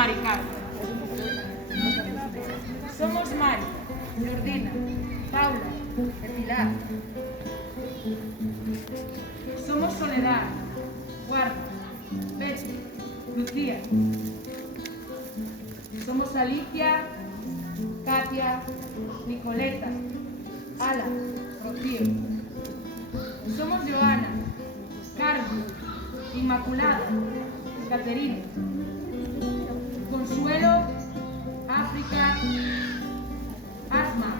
Maricar. Somos Mari, Jordina, Paula, Pilar. Somos Soledad, Guarda, Betty, Lucía. Somos Alicia, Katia, Nicoleta, Ala, Rocío. Somos Joana, Carmen, Inmaculada, Caterina, Consuelo, África, Asma,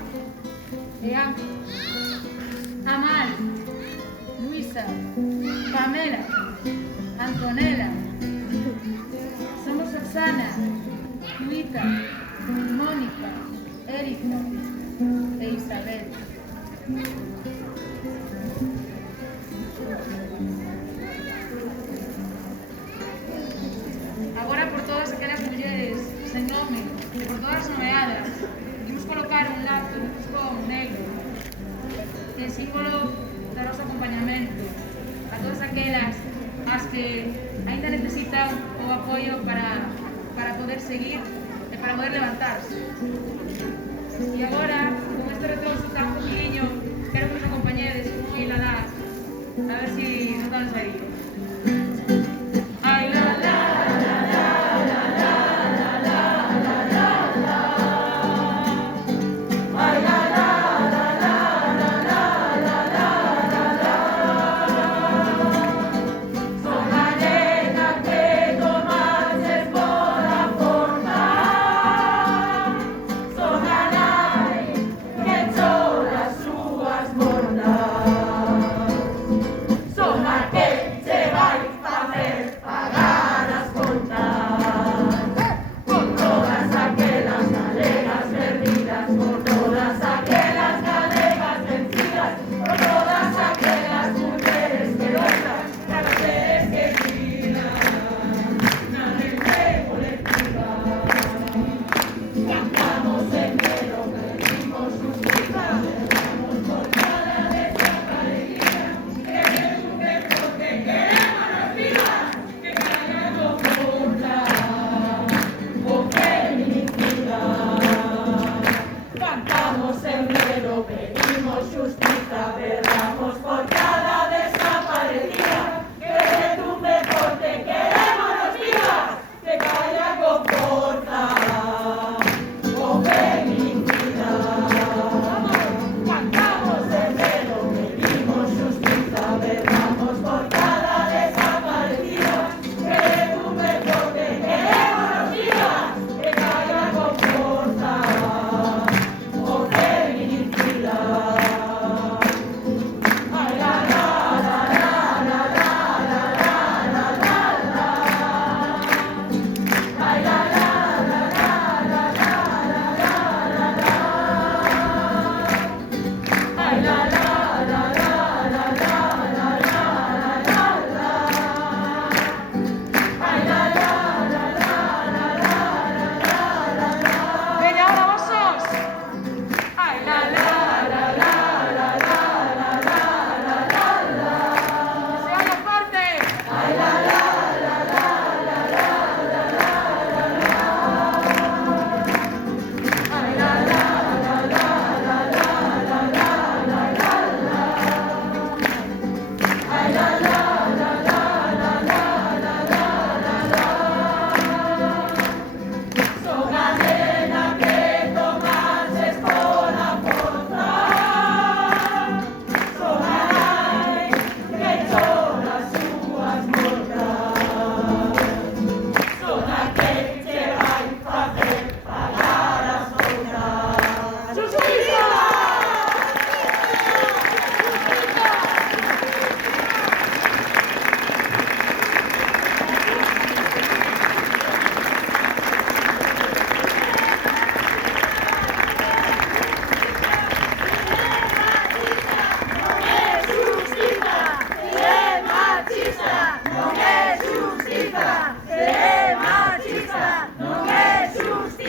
Eampi, Amal, Luisa, Pamela, Antonella. Somos Susana, Luita, Mónica, Erika e Isabel. Agora, por todas aquelas mulleres sen nome e por todas as nomeadas, imos colocar un lazo de fuscón negro que é símbolo do noso acompañamento a todas aquelas as que ainda necesitan o apoio para poder seguir e para poder levantarse. E agora, con este retroso tan poquinho, quero que nos acompañedes con Iladar, a ver si notamos aí.